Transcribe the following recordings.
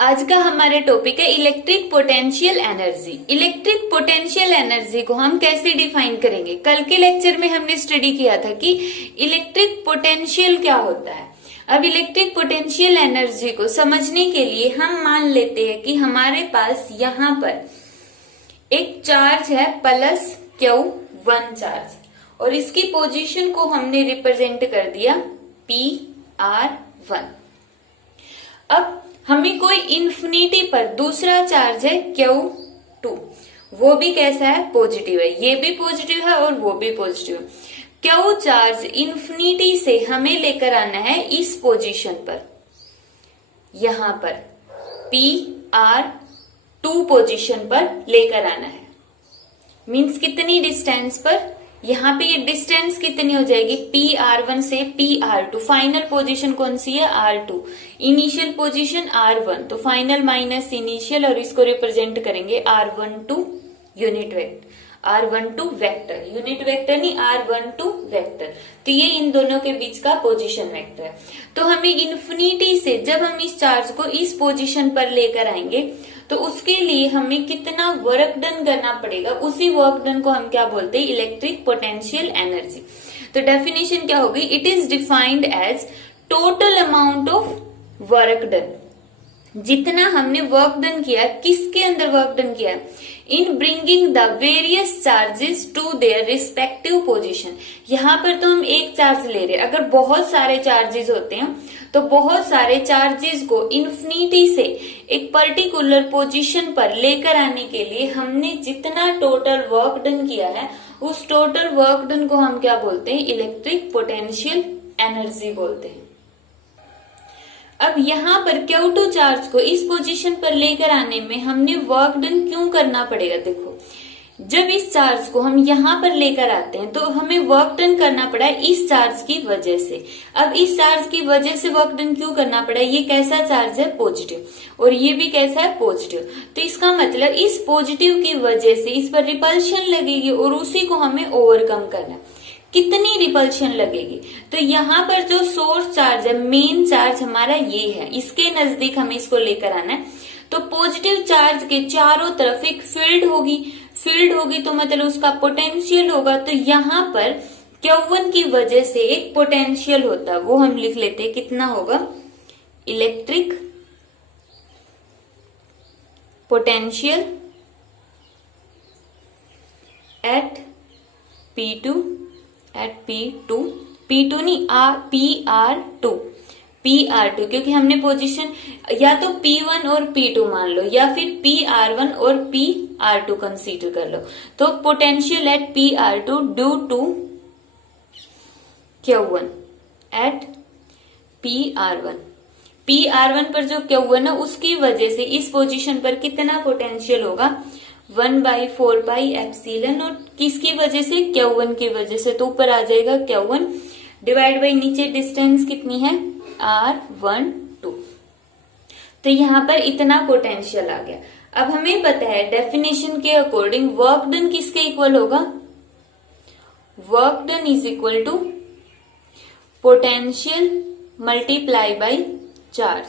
आज का हमारा टॉपिक है electric potential energy. Electric potential energy को हम कैसे डिफाइन करेंगे? कल के लेक्चर में हमने स्टडी किया था कि इलेक्ट्रिक पोटेंशियल क्या होता है। अब इलेक्ट्रिक पोटेंशियल एनर्जी को समझने के लिए हम मान लेते हैं कि हमारे पास यहाँ पर एक चार्ज है प्लस Q1 चार्ज, और इसकी पोजीशन को हमने रिप्रेजेंट कर दिया PR1। अब हमें कोई इन्फिनिटी पर दूसरा चार्ज है Q2, वो भी कैसा है? पॉजिटिव है। ये भी पॉजिटिव है और वो भी पॉजिटिव है। Q चार्ज इन्फिनिटी से हमें लेकर आना है इस पोजीशन पर, यहां पर PR2 पोजीशन पर लेकर आना है। मीन्स कितनी डिस्टेंस पर? यहाँ पे ये डिस्टेंस कितनी हो जाएगी? PR1 से PR2। फाइनल पोजीशन कौन सी है? R2। इनिशियल पोजीशन R1, तो फाइनल माइनस इनिशियल, और इसको रिप्रेजेंट करेंगे R12 unit vector, R12 vector, unit vector नहीं, R12 वेक्टर। तो ये इन दोनों के बीच का पोजीशन वेक्टर है। तो हमें इन्फिनिटी से जब हम इस चार्ज को इस पोजीशन पर लेकर आएंगे तो उसके लिए हमें कितना वर्क डन करना पड़ेगा, उसी वर्क डन को हम क्या बोलते हैं? Electric potential energy. तो डेफिनेशन क्या होगी? It is defined as total amount of work done. जितना हमने वर्क डन किया, किसके अंदर वर्क डन किया? In bringing the various charges to their respective position. यहाँ पर तो हम एक चार्ज ले रहे हैं, अगर बहुत सारे चार्जेस होते हैं तो बहुत सारे चार्जेस को इन्फिनिटी से एक पर्टिकुलर पोजीशन पर लेकर आने के लिए हमने जितना टोटल वर्क डन किया है, उस टोटल वर्क डन को हम क्या बोलते हैं? इलेक्ट्रिक पोटेंशियल एनर्जी बोलते हैं। अब यहाँ पर Q2 चार्ज को इस पोजीशन पर लेकर आने में हमने वर्क डन क्यों करना पड़ेगा? देखो, जब इस चार्ज को हम यहाँ पर लेकर आते हैं तो हमें वर्क डन करना पड़ा है इस चार्ज की वजह से। अब इस चार्ज की वजह से वर्क डन क्यों करना पड़ा? ये कैसा चार्ज है? पॉजिटिव, और ये भी कैसा है? पॉजिटिव। तो इसका मतलब इस पॉजिटिव की वजह से इस पर रिपल्शन लगेगी और उसी को हमें ओवरकम करना है। कितनी रिपल्शन लगेगी? तो यहाँ पर जो सोर्स चार्ज है, मेन चार्ज हमारा ये है, इसके नजदीक हमें इसको लेकर आना है। तो पॉजिटिव चार्ज के चारों तरफ एक फील्ड होगी, तो मतलब उसका पोटेंशियल होगा। तो यहाँ पर Q1 की वजह से एक पोटेंशियल होता है, वो हम लिख लेते हैं। कितना होगा? Electric potential at P2 P2 नहीं, PR2, क्योंकि हमने पोजीशन या तो P1 और P2 मान लो, या फिर PR1 और PR2 कंसीडर कर लो। तो potential at PR2 due to Q1 at PR1 पर जो Q1 है उसकी वजह से इस पोजीशन पर कितना पोटेंशियल होगा? 1/4πε0। किसकी वजह से? Q1 की वजह से। तो ऊपर आ जाएगा Q1 डिवाइड बाई नीचे डिस्टेंस कितनी है? R12। तो यहाँ पर इतना पोटेंशियल आ गया। अब हमें पता है डेफिनेशन के अकॉर्डिंग वर्क डन किसके इक्वल होगा? Work done is equal to potential multiply by charge.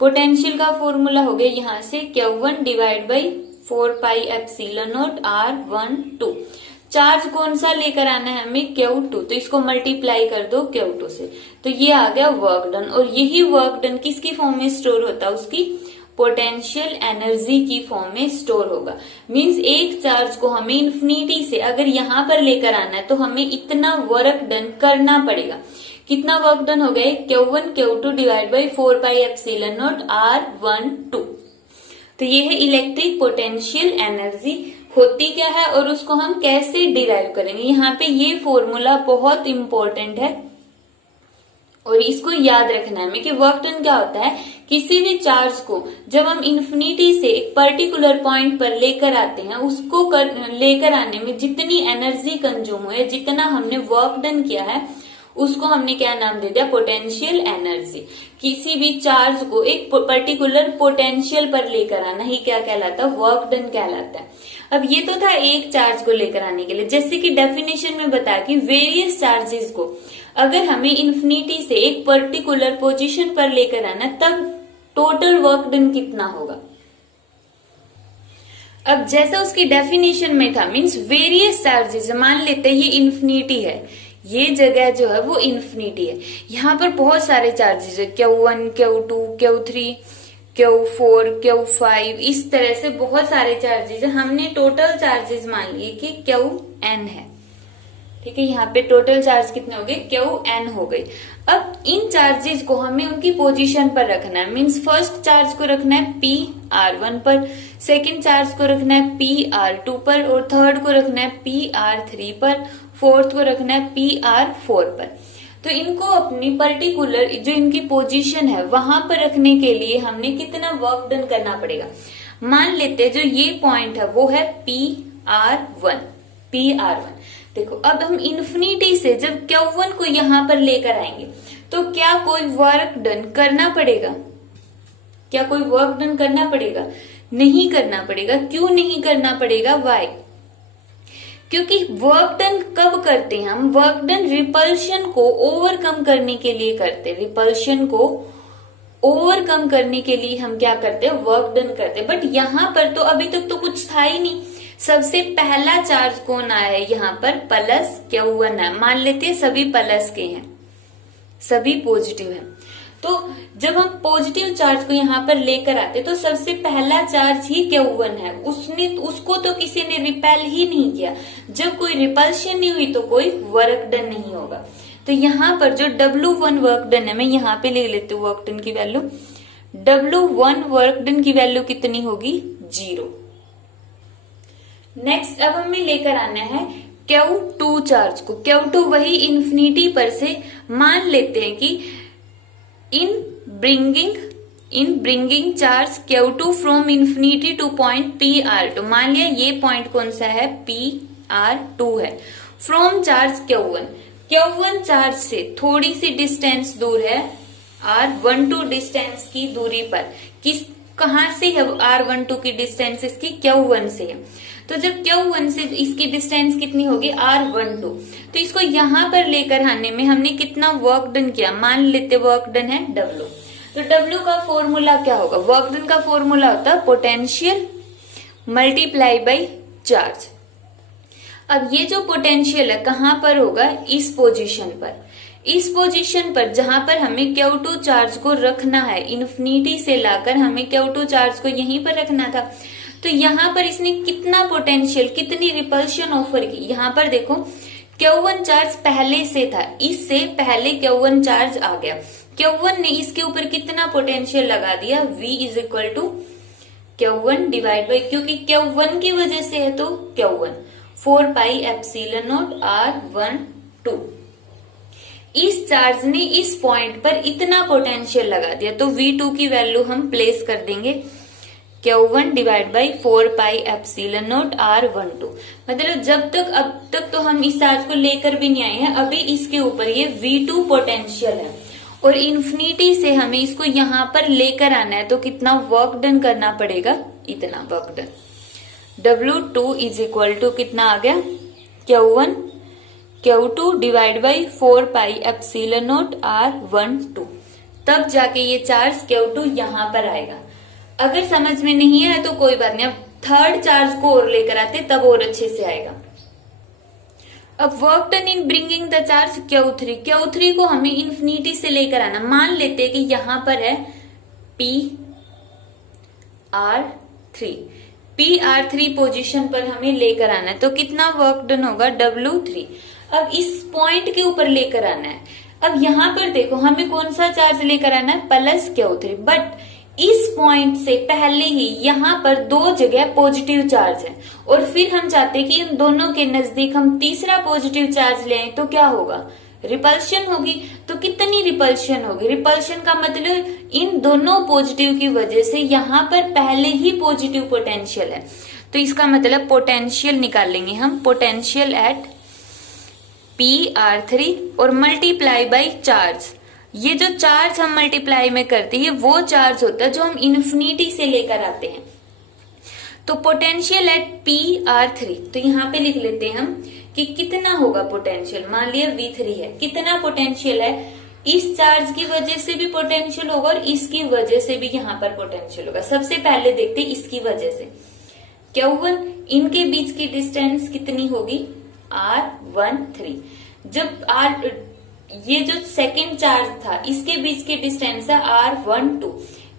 Potential का फॉर्मूला हो गया यहाँ से Q1 divide by 4πε0 R12। Charge कौन सा लेकर आना है हमें? Q2, तो इसको मल्टीप्लाई कर दो Q2 से, तो ये आ गया वर्क डन। और यही वर्क डन किसकी फॉर्म में स्टोर होता है? उसकी पोटेंशियल एनर्जी की फॉर्म में स्टोर होगा। मींस एक चार्ज को हमें इन्फिनिटी से अगर यहाँ पर लेकर आना है तो हमें इतना वर्क डन करना पड़ेगा। कितना वर्क डन हो गया? Q1 Q2 divide by 4πε0 R12। तो ये है इलेक्ट्रिक पोटेंशियल एनर्जी होती क्या है और उसको हम कैसे डिराइव करेंगे। यहाँ पे ये फॉर्मूला बहुत इंपॉर्टेंट है और इसको याद रखना है कि वर्क डन क्या होता है? किसी भी चार्ज को जब हम इन्फिनिटी से एक पर्टिकुलर पॉइंट पर लेकर आते हैं, उसको लेकर आने में जितनी एनर्जी कंज्यूम हुई है, जितना हमने वर्क डन किया है, उसको हमने क्या नाम दे दिया? Potential energy. किसी भी चार्ज को एक पर्टिकुलर पोटेंशियल पर लेकर आना ही क्या कहलाता है? वर्क डन कहलाता है। अब ये तो था एक चार्ज को लेकर आने के लिए, जैसे कि डेफिनेशन में बताया कि वेरियस चार्जेस को अगर हमें इन्फिनिटी से एक पर्टिकुलर पोजीशन पर लेकर आना, तब टोटल वर्क डन कितना होगा। अब जैसा उसकी डेफिनेशन में था, मीन्स वेरियस चार्जेस, मान लेते हैं ये इन्फिनिटी है, ये जगह जो है वो इन्फिनिटी है, यहाँ पर बहुत सारे चार्जेस है, Q1 Q2 Q3 Q4 Q5, इस तरह से बहुत सारे चार्जेस है। हमने टोटल चार्जेस मान लिए कि Qn है, ठीक है। यहाँ पे टोटल चार्ज कितने हो गए, Qn हो गए। अब इन चार्जेस को हमें उनकी पोजीशन पर रखना है, मीन्स फर्स्ट चार्ज को रखना है PR1 पर, सेकंड चार्ज को रखना है PR2 पर, और थर्ड को रखना है PR3 पर, फोर्थ को रखना है PR4 पर। तो इनको अपनी पर्टिकुलर जो इनकी पोजीशन है वहां पर रखने के लिए हमने कितना वर्क डन करना पड़ेगा। मान लेते हैं जो ये पॉइंट है वो है PR1। देखो अब हम इन्फिनिटी से जब Q1 को यहां पर लेकर आएंगे तो क्या कोई वर्क डन करना पड़ेगा, क्या कोई वर्क डन करना पड़ेगा, नहीं करना पड़ेगा। क्यों नहीं करना पड़ेगा, वाई, क्योंकि वर्क डन कब करते हैं हम, वर्क डन रिपल्शन को ओवरकम करने के लिए करते हैं, रिपल्शन को ओवरकम करने के लिए हम क्या करते हैं, वर्क डन करते हैं। बट यहाँ पर तो अभी तक तो कुछ था ही नहीं, सबसे पहला चार्ज कौन आया है यहाँ पर, प्लस Q1 है, मान लेते हैं सभी प्लस के हैं, सभी पॉजिटिव हैं। तो जब हम पॉजिटिव चार्ज को यहाँ पर लेकर आते तो सबसे पहला चार्ज ही Q1 है, उसको तो किसी ने रिपेल ही नहीं किया। जब कोई रिपल्शन नहीं हुई तो कोई वर्क डन नहीं होगा। तो यहाँ पर जो W1 वर्क डन है, मैं यहाँ पे ले लेती हूँ वर्क डन की वैल्यू, W1 वर्क डन की वैल्यू कितनी होगी, 0। नेक्स्ट अब हमें लेकर आना है Q2 चार्ज को। Q2 वही इन्फिनिटी पर से मान लेते हैं कि in bringing charge Q2 from infinity two point PR2, मान लिया ये पॉइंट कौन सा है, PR2 है। फ्रॉम चार्ज Q1 चार्ज से थोड़ी सी डिस्टेंस दूर है, R12 डिस्टेंस की दूरी पर, कहां से है R12 की डिस्टेंस, इसकी Q1 से है। तो जब Q1 से इसकी डिस्टेंस कितनी होगी, R12, तो इसको यहां पर लेकर आने में हमने कितना वर्क डन किया, मान लेते वर्क डन है W। तो W का फॉर्मूला क्या होगा, वर्क डन का फॉर्मूला होता है पोटेंशियल मल्टीप्लाई बाई चार्ज। अब ये जो पोटेंशियल है कहां पर होगा, इस पोजीशन पर, इस पोजीशन पर जहां पर हमें Q2 चार्ज को रखना है, इन्फिनिटी से लाकर हमें Q2 चार्ज को यहीं पर रखना था। तो यहाँ पर इसने कितना पोटेंशियल, कितनी रिपल्शन ऑफर की, यहाँ पर देखो Q1 चार्ज पहले से था, इससे पहले Q1 चार्ज आ गया, Q1 ने इसके ऊपर कितना पोटेंशियल लगा दिया, V is equal to Q1 divide by, क्योंकि Q1 की वजह से है तो Q1, 4 pi epsilon naught R12। इस चार्ज ने इस पॉइंट पर इतना पोटेंशियल लगा दिया, तो V2 की वैल्यू हम प्लेस कर देंगे Q1 divide by 4 pi epsilon naught R12। मतलब जब तक, अब तक तो हम इस चार्ज को लेकर भी नहीं आए हैं, अभी इसके ऊपर ये V2 पोटेंशियल है और इन्फिनिटी से हमें इसको यहाँ पर लेकर आना है, तो कितना वर्क डन करना पड़ेगा, इतना work done. W2 is equal to कितना आ गया, Q2 divide by 4 pi epsilon naught R12, तब जाके ये चार्ज Q2 यहाँ पर आएगा। अगर समझ में नहीं आया तो कोई बात नहीं, अब थर्ड चार्ज को और लेकर आते तब और अच्छे से आएगा। अब work done in bringing the charge Q3 को हमें इन्फिनिटी से लेकर आना, मान लेते हैं कि यहां पर है PR3 पोजीशन पर हमें लेकर आना है, तो कितना वर्क डन होगा, W3। अब इस पॉइंट के ऊपर लेकर आना है। अब यहां पर देखो हमें कौन सा चार्ज लेकर आना है, प्लस Q3, बट इस पॉइंट से पहले ही यहाँ पर दो जगह पॉजिटिव चार्ज है और फिर हम चाहते हैं कि इन दोनों के नजदीक हम तीसरा पॉजिटिव चार्ज ले आए, तो क्या होगा, रिपल्शन होगी। तो कितनी रिपल्शन होगी, रिपल्शन का मतलब इन दोनों पॉजिटिव की वजह से यहाँ पर पहले ही पॉजिटिव पोटेंशियल है, तो इसका मतलब पोटेंशियल निकालेंगे हम, पोटेंशियल एट PR3 और मल्टीप्लाई बाई चार्ज। ये जो चार्ज हम मल्टीप्लाई में करते हैं वो चार्ज होता है जो हम इन्फिनिटी से लेकर आते हैं। तो पोटेंशियल एट PR3, तो यहाँ पे लिख लेते हैं हम कि कितना होगा पोटेंशियल, मान लिया V3 है, कितना पोटेंशियल है इस चार्ज की वजह से भी पोटेंशियल होगा और इसकी वजह से भी यहाँ पर पोटेंशियल होगा। सबसे पहले देखते हैं इसकी वजह से। Q1 इनके बीच की डिस्टेंस कितनी होगी, R13। जब ये जो सेकेंड चार्ज था इसके बीच की डिस्टेंस है R12,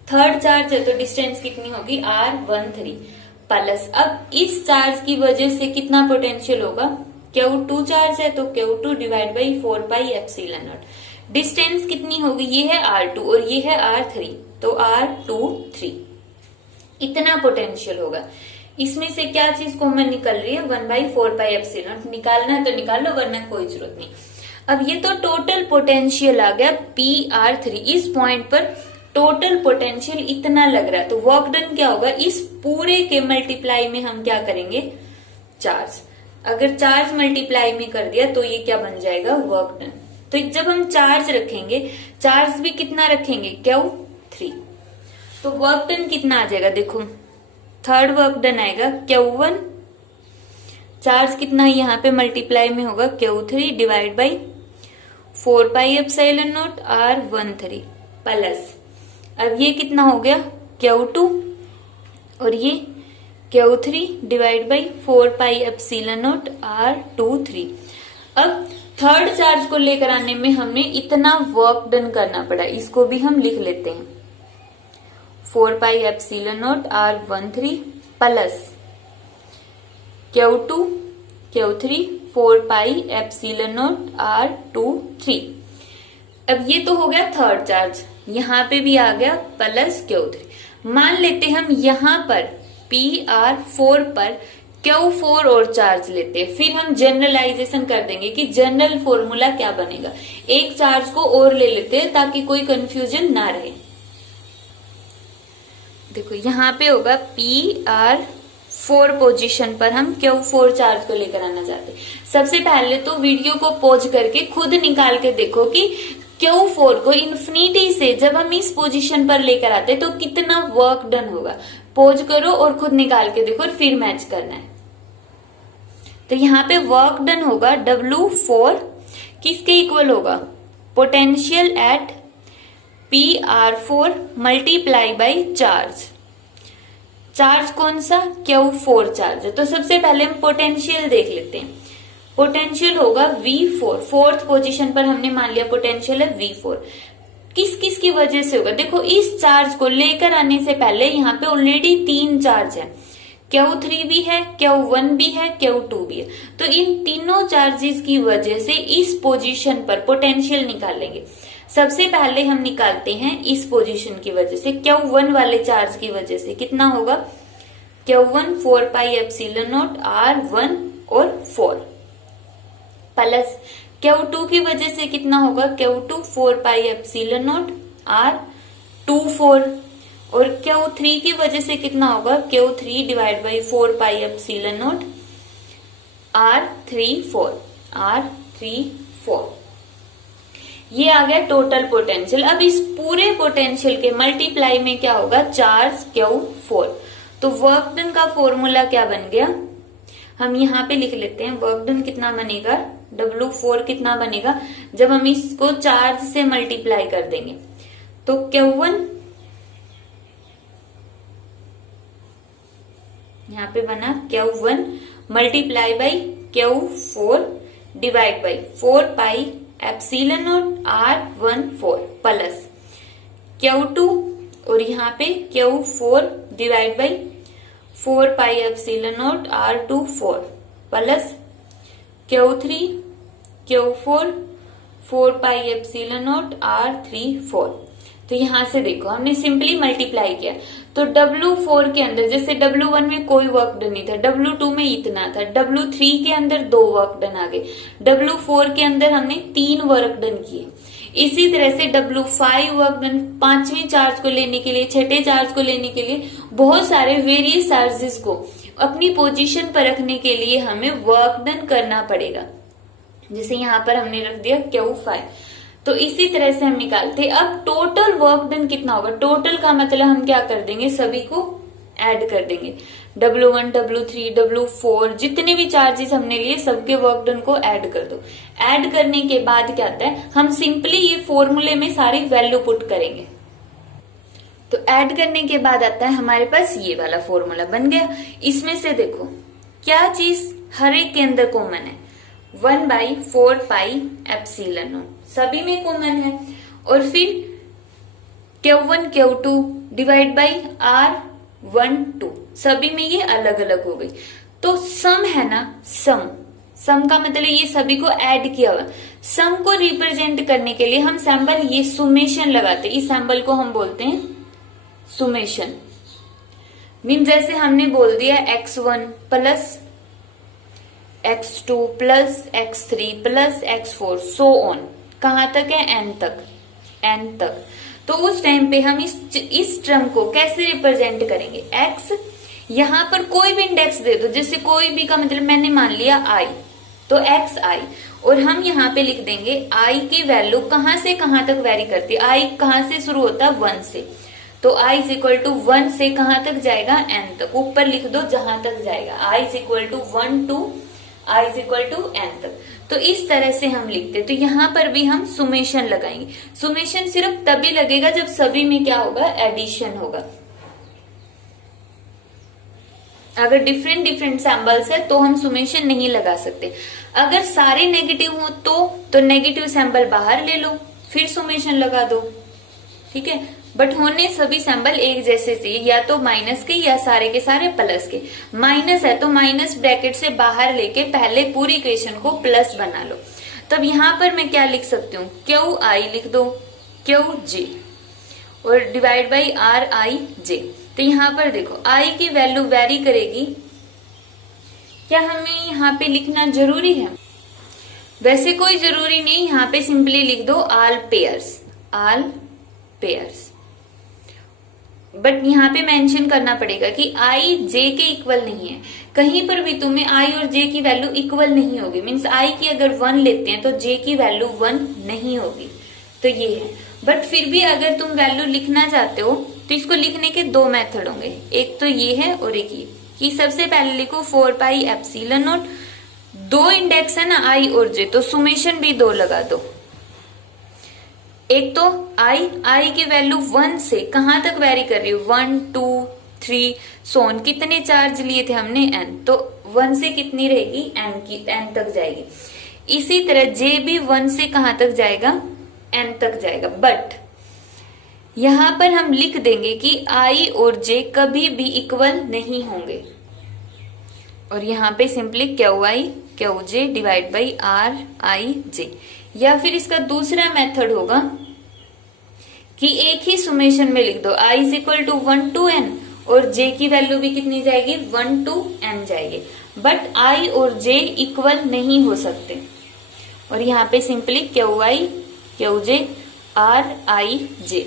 थर्ड चार्ज है तो डिस्टेंस कितनी होगी, R13 प्लस। अब इस चार्ज की वजह से कितना पोटेंशियल होगा, Q2 चार्ज है तो Q2 divide by 4 pi epsilon not. Distance कितनी होगी, ये है R2 और ये है R3 तो R23, इतना पोटेंशियल होगा। इसमें से क्या चीज कॉमन निकल रही है, 1/4 पाई एप्सिलॉन नॉट। निकालना है तो निकाल लो वरना कोई जरूरत नहीं। अब ये तो टोटल पोटेंशियल आ गया PR3। इस पॉइंट पर टोटल पोटेंशियल इतना लग रहा है तो वर्क डन क्या होगा, इस पूरे के मल्टीप्लाई में हम क्या करेंगे, चार्ज। अगर चार्ज मल्टीप्लाई में कर दिया तो ये क्या बन जाएगा, वर्क डन। तो जब हम चार्ज रखेंगे, चार्ज भी कितना रखेंगे, Q3, तो वर्क डन कितना आ जाएगा, देखो थर्ड वर्क डन आएगा Q1, चार्ज कितना यहाँ पे मल्टीप्लाई में होगा Q3 divide by 4 pi epsilon not R13 plus. अब ये कितना हो गया Q2 और ये Q3 divide by 4 pi epsilon not R23। अब थर्ड चार्ज को लेकर आने में हमें इतना वर्क डन करना पड़ा, इसको भी हम लिख लेते हैं 4 pi epsilon not R13 plus Q2 Q3 4 pi epsilon not R23। अब ये तो हो गया थर्ड चार्ज, यहाँ पे भी आ गया प्लस Q3। मान लेते हम यहाँ पर PR4 पर Q4 और चार्ज लेते हैं, फिर हम जनरलाइजेशन कर देंगे कि जनरल फॉर्मूला क्या बनेगा। एक चार्ज को और ले लेते हैं ताकि कोई कंफ्यूजन ना रहे। देखो यहाँ पे होगा PR4 पोजीशन पर हम Q4 चार्ज को लेकर आना चाहते हैं। सबसे पहले तो वीडियो को पॉज करके खुद निकाल के देखो कि Q4 को इन्फिनिटी से जब हम इस पोजीशन पर लेकर आते हैं तो कितना वर्क डन होगा। पॉज करो और खुद निकाल के देखो और फिर मैच करना है। तो यहाँ पे वर्क डन होगा W4 किसके इक्वल होगा, potential at PR4 multiply by charge. Charge कौन सा, Q4 चार्ज है। तो सबसे पहले हम पोटेंशियल देख लेते हैं। पोटेंशियल होगा V4, फोर्थ पोजीशन पर हमने मान लिया पोटेंशियल है V4। किस किस की वजह से होगा, देखो इस चार्ज को लेकर आने से पहले यहाँ पे ऑलरेडी 3 चार्ज है, Q3 भी है, Q1 भी है, Q2 भी है। तो इन तीनों चार्जेस की वजह से इस पोजीशन पर पोटेंशियल निकालेंगे। सबसे पहले हम निकालते हैं इस पोजीशन की वजह से, Q1 वाले चार्ज की वजह से कितना होगा, Q1 4 pi epsilon not R1 और 4 प्लस Q2 की वजह से कितना होगा, Q2 4 pi epsilon not R24 और Q3 की वजह से कितना होगा, Q3 divide by 4 pi epsilon not R34। ये आ गया टोटल पोटेंशियल। अब इस पूरे पोटेंशियल के मल्टीप्लाई में क्या होगा, चार्ज Q4। तो वर्क डन का फॉर्मूला क्या बन गया, हम यहाँ पे लिख लेते हैं। वर्क डन कितना बनेगा, W4 कितना बनेगा जब हम इसको चार्ज से मल्टीप्लाई कर देंगे। तो Q1 यहाँ पे बना Q1 multiply by Q4 divide by 4 pi epsilon not R14 plus Q2 और यहाँ पे Q4 divide by 4 pi epsilon not R24 plus Q3 Q4 4 pi epsilon not R34। तो यहां से देखो हमने सिंपली मल्टीप्लाई किया। तो W4 के अंदर जैसे W1 में कोई वर्क डन नहीं था, W2 में इतना था, W3 के अंदर 2 वर्क डन आ गए, W4 के अंदर हमने 3 वर्क डन किए। इसी तरह से W5 वर्क डन, 5वें चार्ज को लेने के लिए, 6ठे चार्ज को लेने के लिए, बहुत सारे वेरियस चार्जेस को अपनी पोजीशन पर रखने के लिए हमें वर्क डन करना पड़ेगा। जैसे यहाँ पर हमने रख दिया Q5। तो इसी तरह से हम निकालते। अब टोटल वर्क डन कितना होगा, टोटल का मतलब हम क्या कर देंगे, सभी को ऐड कर देंगे। W1, W3, W4 जितने भी चार्जेस हमने लिए सबके वर्क डन को ऐड कर दो। ऐड करने के बाद क्या आता है, हम सिंपली ये फॉर्मूले में सारी वैल्यू पुट करेंगे। तो ऐड करने के बाद आता है हमारे पास ये वाला फॉर्मूला बन गया। इसमें से देखो क्या चीज हर एक के अंदर कॉमन है, 1/4 पाई एप्सिलॉन नॉट सभी में कॉमन है। और फिर Q1 Q2 divide by R12 सभी में ये अलग अलग हो गई। तो सम है ना, सम का मतलब ये सभी को ऐड किया हुआ। सम को रिप्रेजेंट करने के लिए हम सैम्बल ये सुमेशन लगाते हैं। इस सैम्बल को हम बोलते हैं सुमेशन। मीन जैसे हमने बोल दिया x1 plus x2 plus x3 plus x4 so on, कहां तक है, n तक। तो उस टाइम पे हम इस टर्म को कैसे रिप्रेजेंट करेंगे, x यहां पर कोई भी इंडेक्स दे दो, जैसे कोई भी का मतलब मैंने मान लिया i, तो xi, और हम यहाँ पे लिख देंगे i की वैल्यू कहां से कहां तक वेरी करती है। i कहां से शुरू होता है, 1 से, तो i इज इक्वल टू 1 से कहां तक जाएगा, n तक। ऊपर लिख दो जहां तक जाएगा, i is equal to 1 to i is equal to n तक। तो इस तरह से हम लिखते, तो यहां पर भी हम सुमेशन लगाएंगे। सुमेशन सिर्फ तभी लगेगा जब सभी में क्या होगा, एडिशन होगा। अगर डिफरेंट सैम्बल्स है तो हम सुमेशन नहीं लगा सकते। अगर सारे नेगेटिव हो तो नेगेटिव सैम्बल बाहर ले लो, फिर सुमेशन लगा दो, ठीक है। बट होने सभी सैम्बल एक जैसे चाहिए, या तो माइनस के या सारे के सारे प्लस के। माइनस है तो माइनस ब्रैकेट से बाहर लेके पहले पूरी इक्वेशन को प्लस बना लो। तब यहां पर मैं क्या लिख सकती हूँ, QI लिख दो, QJ और डिवाइड बाई RIJ। तो यहाँ पर देखो I की वैल्यू वेरी करेगी, क्या हमें यहाँ पे लिखना जरूरी है, वैसे कोई जरूरी नहीं। यहाँ पे सिंपली लिख दो ऑल पेयर्स। बट यहाँ पे मेंशन करना पड़ेगा कि I J के इक्वल नहीं है। कहीं पर भी तुम्हें I और J की वैल्यू इक्वल नहीं होगी, मीन्स I की अगर 1 लेते हैं तो J की वैल्यू 1 नहीं होगी, तो ये है। बट फिर भी अगर तुम वैल्यू लिखना चाहते हो तो इसको लिखने के 2 मेथड होंगे, एक तो ये है और एक ये कि सबसे पहले लिखो 4 पाई एप्सिलॉन नॉट, 2 इंडेक्स है ना I और J, तो सुमेशन भी 2 लगा दो। एक तो I की वैल्यू 1 से कहां तक वेरी कर रही है, 1 2 3 सोन, कितने चार्ज लिए थे हमने, n, तो 1 से कितनी रहेगी, n तक जाएगी। इसी तरह J भी 1 से कहां तक जाएगा, n तक जाएगा। बट यहां पर हम लिख देंगे कि I और J कभी भी इक्वल नहीं होंगे, और यहाँ पे simply QI QJ divide by RIJ। या फिर इसका दूसरा मेथड होगा कि एक ही सुमेशन में लिख दो I is equal to 1 to n, और J की वैल्यू भी कितनी जाएगी, 1 to n जाएगी। बट I और J इक्वल नहीं हो सकते, और यहाँ पे सिंपली QI QJ RIJ।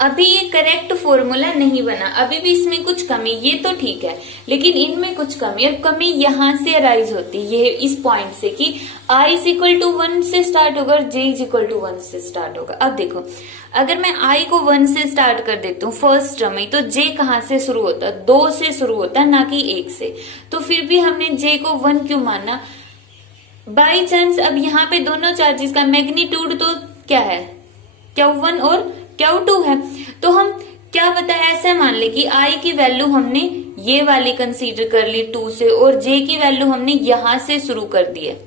अभी ये करेक्ट फॉर्मूला नहीं बना, अभी भी इसमें कुछ कमी, ये तो ठीक है लेकिन इनमें कुछ कमी, और कमी यहां से अराइज होती है, ये इस पॉइंट से कि I इज इक्वल टू 1 से स्टार्ट होगा और J इज इक्वल टू 1 से स्टार्ट होगा। अब देखो अगर मैं I को 1 से स्टार्ट कर देती हूँ फर्स्ट टर्म में, तो J कहां से शुरू होता है, 2 से शुरू होता है, ना कि 1 से। तो फिर भी हमने J को 1 क्यों माना, बाई चांस अब यहाँ पे दोनों चार्जेस का मैग्नीट्यूड तो क्या है, Q1 और Q2 है, तो हम क्या पता ऐसा मान ले कि I की वैल्यू हमने ये वाली कंसीडर कर ली 2 से, और J की वैल्यू हमने यहां से शुरू कर दी है।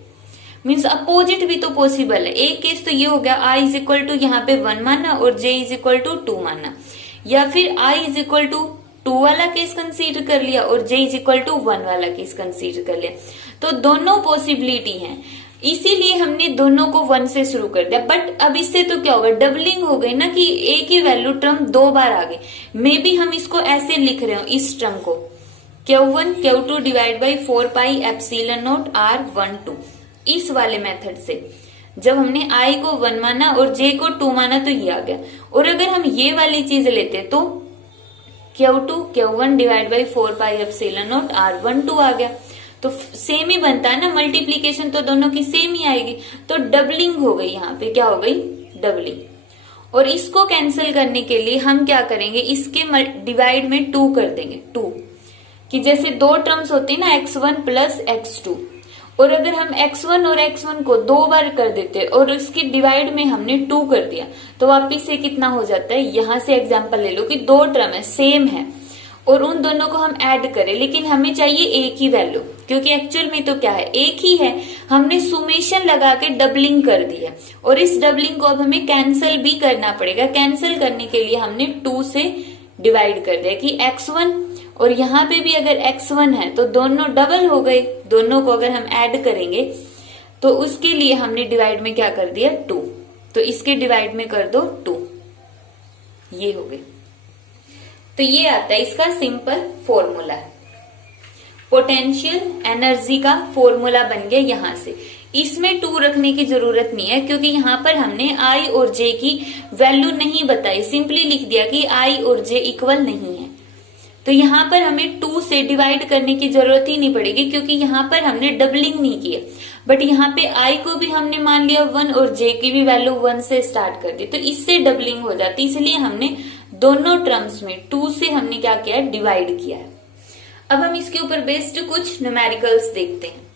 मीन्स अपोजिट भी तो पॉसिबल है। एक केस तो ये हो गया I इज इक्वल टू यहाँ पे 1 माना और J इज इक्वल टू 2 माना, या फिर I इज इक्वल टू 2 वाला केस कंसीडर कर लिया और J इज इक्वल टू 1 वाला केस कंसीडर कर लिया। तो दोनों पॉसिबिलिटी हैं, इसीलिए हमने दोनों को 1 से शुरू कर दिया। बट अब इससे तो क्या होगा, डबलिंग हो गई ना, कि एक ही वैल्यू टर्म 2 बार आ गई। मे बी हम इसको ऐसे लिख रहे हो, इस टर्म को Q1 Q2 divide by 4 pi epsilon naught R12, इस वाले मेथड से जब हमने I को 1 माना और J को 2 माना तो ये आ गया। और अगर हम ये वाली चीज लेते तो Q2 Q1 divide by 4 pi epsilon naught R12 आ गया। तो सेम ही बनता है ना, मल्टीप्लीकेशन तो दोनों की सेम ही आएगी, तो डबलिंग हो गई, यहाँ पे क्या हो गई, डबलिंग। और इसको कैंसिल करने के लिए हम क्या करेंगे, इसके डिवाइड में 2 कर देंगे। 2 कि जैसे दो टर्म्स होती है ना x1 प्लस x2, और अगर हम x1 और x1 को 2 बार कर देते और इसके डिवाइड में हमने 2 कर दिया तो वापिस से कितना हो जाता है। यहां से एग्जांपल ले लो कि दो टर्म है, सेम है, और उन दोनों को हम ऐड करें, लेकिन हमें चाहिए एक ही वैल्यू, क्योंकि एक्चुअल में तो क्या है, एक ही है। हमने सुमेशन लगा के डबलिंग कर दी है, और इस डबलिंग को अब हमें कैंसिल भी करना पड़ेगा। कैंसिल करने के लिए हमने 2 से डिवाइड कर दिया कि x1, और यहाँ पे भी अगर x1 है तो दोनों डबल हो गए, दोनों को अगर हम ऐड करेंगे तो उसके लिए हमने डिवाइड में क्या कर दिया 2, तो इसके डिवाइड में कर दो 2, ये हो गए। तो ये आता है इसका सिंपल फॉर्मूला, पोटेंशियल एनर्जी का फॉर्मूला बन गया यहां से। इसमें 2 रखने की जरूरत नहीं है, क्योंकि यहाँ पर हमने I और J की वैल्यू नहीं बताई, सिंपली लिख दिया कि I और J इक्वल नहीं है। तो यहाँ पर हमें 2 से डिवाइड करने की जरूरत ही नहीं पड़ेगी, क्योंकि यहाँ पर हमने डबलिंग नहीं किया। बट यहाँ पे I को भी हमने मान लिया 1 और J की भी वैल्यू 1 से स्टार्ट कर दी, तो इससे डबलिंग हो जाती, इसलिए हमने दोनों टर्म्स में 2 से हमने क्या किया है, डिवाइड किया है। अब हम इसके ऊपर बेस्ड कुछ न्यूमेरिकल्स देखते हैं।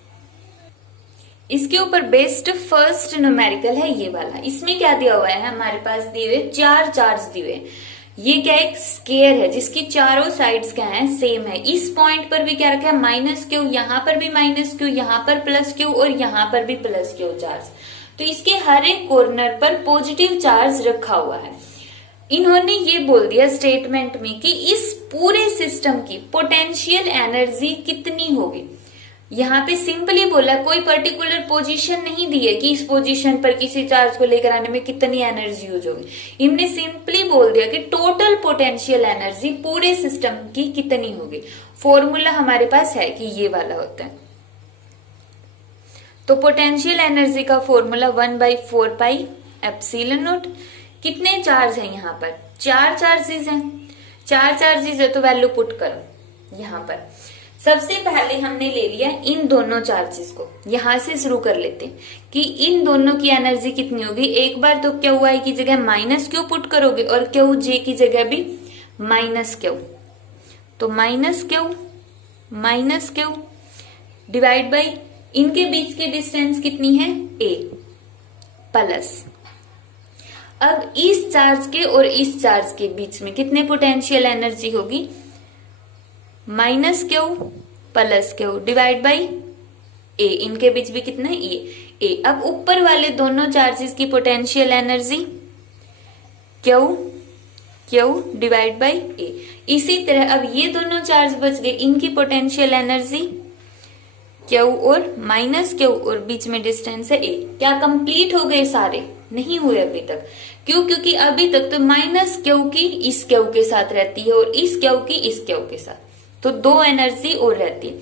इसके ऊपर बेस्ड फर्स्ट न्यूमेरिकल है ये वाला। इसमें क्या दिया हुआ है, हमारे पास दिए हुए 4 चार्ज दिए हुए। ये क्या एक स्केयर है जिसकी चारों साइड्स क्या है, सेम है। इस पॉइंट पर भी क्या रखा है, -q, यहाँ पर भी -q, यहाँ पर +q और यहाँ पर भी +q चार्ज। तो इसके हर एक कॉर्नर पर पॉजिटिव चार्ज रखा हुआ है। इन्होंने ये बोल दिया स्टेटमेंट में कि इस पूरे सिस्टम की पोटेंशियल एनर्जी कितनी होगी। यहाँ पे सिंपली बोला, कोई पर्टिकुलर पोजीशन नहीं दी है कि इस पोजीशन पर किसी चार्ज को लेकर आने में कितनी एनर्जी यूज होगी। इनने सिंपली बोल दिया कि टोटल पोटेंशियल एनर्जी पूरे सिस्टम की कितनी होगी। फॉर्मूला हमारे पास है कि ये वाला होता है। तो पोटेंशियल एनर्जी का फॉर्मूला 1/4πε0। कितने चार्ज है यहाँ पर, 4 चार्जेस हैं। 4 चार्जेस है तो वैल्यू पुट करो यहाँ पर। सबसे पहले हमने ले लिया इन दोनों चार्जेस को, यहां से शुरू कर लेते हैं कि इन दोनों की एनर्जी कितनी होगी। एक बार तो क्यू आई की जगह -q पुट करोगे और क्यू जे की जगह भी -q, तो -q डिवाइड बाई इनके बीच के डिस्टेंस कितनी है a प्लस। अब इस चार्ज के और इस चार्ज के बीच में कितने पोटेंशियल एनर्जी होगी, -q + q divide by a। इनके बीच भी कितना है a। अब ऊपर वाले दोनों चार्जेस की potential energy q divide by a। इसी तरह अब ये दोनों चार्ज बच गए, इनकी पोटेंशियल एनर्जी q और -q और बीच में डिस्टेंस है a। क्या कंप्लीट हो गए सारे, नहीं हुए अभी तक। क्यों, क्योंकि अभी तक तो -q की इस q के साथ रहती है और इस q की इस q के साथ, तो 2 एनर्जी और रहती है।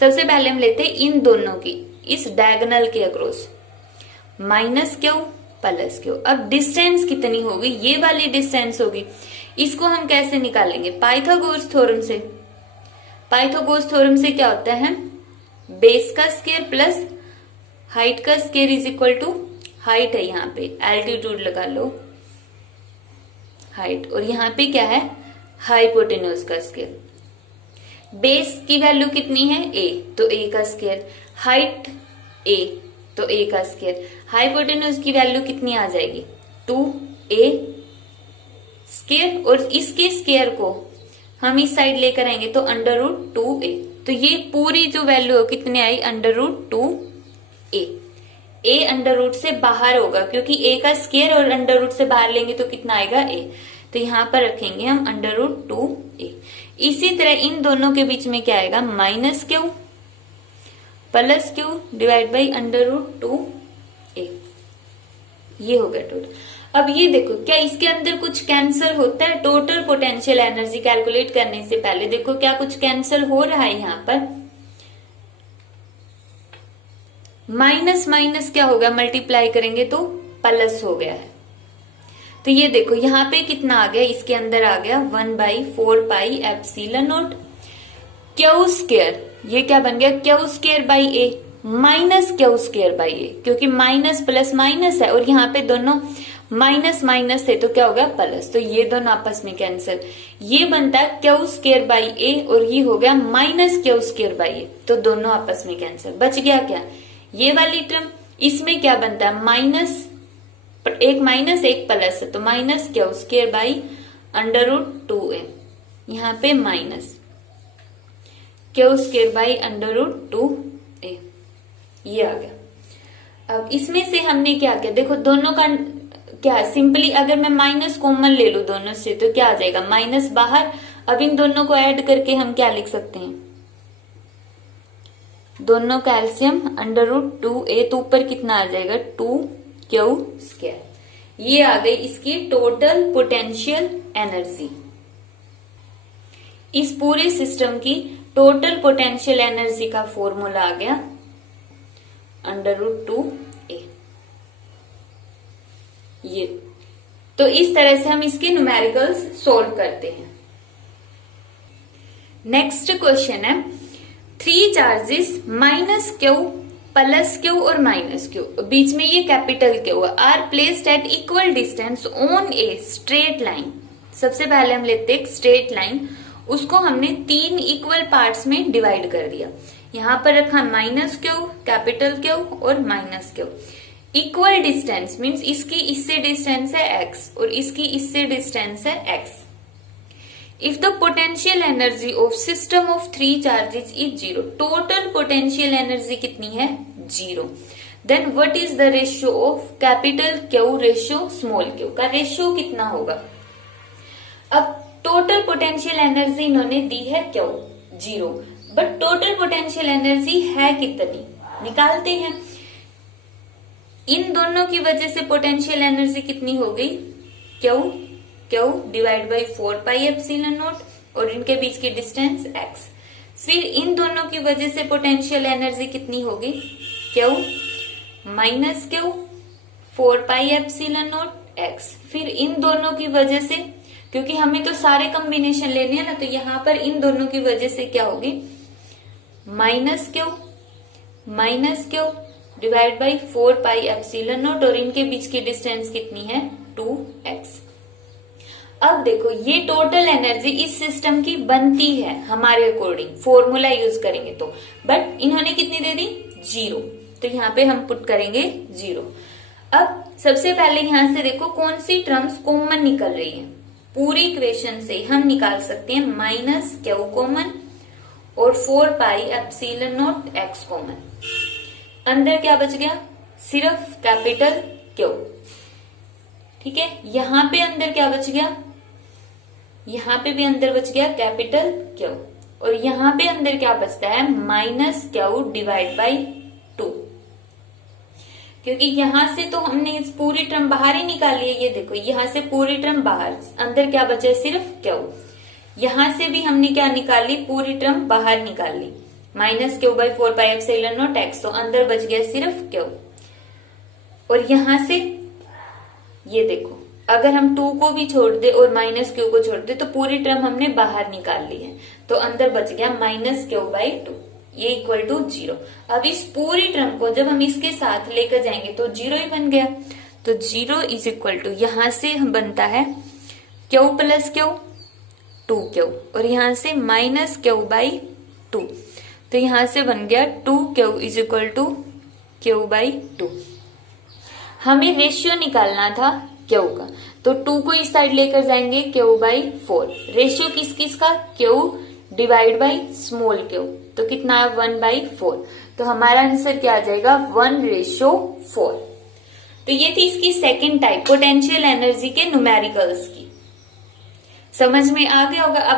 सबसे पहले हम लेते हैं इन दोनों की, इस डायगोनल के अक्रॉस -q + q। अब डिस्टेंस कितनी होगी, ये वाली डिस्टेंस होगी। इसको हम कैसे निकालेंगे, पाइथागोरस थ्योरम से। पाइथागोरस थ्योरम से क्या होता है, बेस का स्क्वायर प्लस हाइट का square is equal to, height है यहाँ पे, एल्टीट्यूड लगा लो हाइट, और यहाँ पे क्या है, हाइपोटेन्यूज का स्क्वायर। बेस की वैल्यू कितनी है a, तो a का स्क्वायर, हाइट a तो a का स्क्वायर, हाइपोटेन्यूज की वैल्यू कितनी आ जाएगी 2a स्क्वायर, और इसके स्क्वायर को हम इस साइड लेकर आएंगे तो √2a। तो ये पूरी जो वैल्यू है कितनी आई, √2a। a अंडर से बाहर होगा क्योंकि a का स्क्वायर और अंडर से बाहर लेंगे तो कितना आएगा a, तो यहाँ पर रखेंगे हम √2a। इसी तरह इन दोनों के बीच में क्या आएगा, -q + q divide by √2a। ये हो गया टोटल। अब ये देखो, क्या इसके अंदर कुछ कैंसिल होता है, टोटल पोटेंशियल एनर्जी कैलकुलेट करने से पहले देखो क्या कुछ कैंसिल हो रहा है। यहाँ पर माइनस क्या होगा, मल्टीप्लाई करेंगे तो प्लस हो गया है। तो ये देखो यहाँ पे कितना आ गया, इसके अंदर आ गया 1/4πε0 q²। ये क्या बन गया, q²/a -q²/a, क्योंकि माइनस प्लस माइनस है और यहाँ पे दोनों माइनस माइनस थे तो क्या हो गया प्लस, तो ये दोनों आपस में कैंसिल। ये बनता है क्यू स्क्वायर बाई ए और ये हो गया माइनस क्यू स्क्वायर बाई ए, तो दोनों आपस में कैंसिल। बच गया क्या, ये वाली टर्म। इसमें क्या बनता है, माइनस एक माइनस एक प्लस है तो minus Q square by under root 2a, यहाँ पे minus Q square by under root 2a, ये आ गया। अब इसमें से हमने क्या किया, देखो दोनों का क्या, सिंपली अगर मैं माइनस कॉमन ले लू दोनों से तो क्या आ जाएगा, माइनस बाहर। अब इन दोनों को ऐड करके हम क्या लिख सकते हैं, दोनों का एलसीएम अंडर रूट 2a, तो ऊपर कितना आ जाएगा 2q स्क्वायर। ये आ गई इसकी टोटल पोटेंशियल एनर्जी। इस पूरे सिस्टम की टोटल पोटेंशियल एनर्जी का फॉर्मूला आ गया अंडर रूट 2a। ये तो इस तरह से हम इसके न्यूमेरिकल्स सोल्व करते हैं। नेक्स्ट क्वेश्चन है, 3 charges minus Q plus Q और माइनस क्यू, बीच में ये capital Q R placed at equal distance on a straight line. सबसे पहले हम लेते हैं स्ट्रेट लाइन, उसको हमने 3 इक्वल पार्ट्स में डिवाइड कर दिया। यहां पर रखा माइनस क्यू, कैपिटल क्यू और minus Q. Equal distance means इसकी इससे डिस्टेंस है x और इसकी इससे डिस्टेंस है x। If the potential energy of system of 3 charges is 0, total potential energy कितनी है 0, then what is the ratio of capital Q ratio small Q, का रेशियो कितना होगा। अब टोटल पोटेंशियल एनर्जी इन्होंने दी है Q 0, but total potential energy है कितनी, निकालते हैं। इन दोनों की वजह से पोटेंशियल एनर्जी कितनी हो गई, Q divide by 4 pi epsilon not और इनके बीच की डिस्टेंस x। फिर इन दोनों की वजह से पोटेंशियल एनर्जी कितनी होगी, Q minus Q 4 pi epsilon naught x। फिर इन दोनों की वजह से, क्योंकि हमें तो सारे कॉम्बिनेशन लेने हैं ना, तो यहाँ पर इन दोनों की वजह से क्या होगी, minus Q divide by 4 pi epsilon not और इनके बीच की डिस्टेंस कितनी है 2x। अब देखो ये टोटल एनर्जी इस सिस्टम की बनती है हमारे अकॉर्डिंग, फॉर्मूला यूज करेंगे तो, बट इन्होंने कितनी दे दी 0, तो यहाँ पे हम पुट करेंगे 0। अब सबसे पहले यहां से देखो कौन सी टर्म्स कॉमन निकल रही है। पूरी इक्वेशन से हम निकाल सकते हैं माइनस क्यू कॉमन और 4 pi epsilon naught x common. अंदर क्या बच गया, सिर्फ कैपिटल क्यू, ठीक है। यहां पे अंदर क्या बच गया, यहां पे भी अंदर बच गया कैपिटल क्यू, और यहां पे अंदर क्या बचता है माइनस क्यू डिवाइड बाई 2, क्योंकि यहां से तो हमने इस पूरी टर्म बाहर ही निकाली है। ये देखो यहां से पूरी टर्म बाहर, अंदर क्या बचा है सिर्फ क्यू। यहां से भी हमने क्या निकाली, पूरी टर्म बाहर निकाल ली, minus q by 4 pi epsilon naught x, तो अंदर बच गया सिर्फ क्यू। और यहां से ये देखो अगर हम 2 को भी छोड़ दे और माइनस क्यू को छोड़ दे तो पूरी टर्म हमने बाहर निकाल ली है, तो अंदर बच गया माइनस क्यू बाई 2, ये इक्वल टू 0। अब इस पूरी टर्म को जब हम इसके साथ लेकर जाएंगे तो 0 ही बन गया, तो 0 इज इक्वल टू, यहां से बनता है क्यू प्लस क्यू 2q और यहां से माइनस क्यू बाई 2, तो यहां से बन गया 2q is equal to Q by 2। हमें रेशियो निकालना था क्यू का, तो 2 को इस साइड लेकर जाएंगे क्यू बाई 4। रेशियो किस किस का, Q divide by small Q, तो कितना है 1 बाई 4, तो हमारा आंसर क्या आ जाएगा 1:4। तो ये थी इसकी सेकेंड टाइप पोटेंशियल एनर्जी के न्यूमेरिकल्स की। समझ में आ गया होगा। अब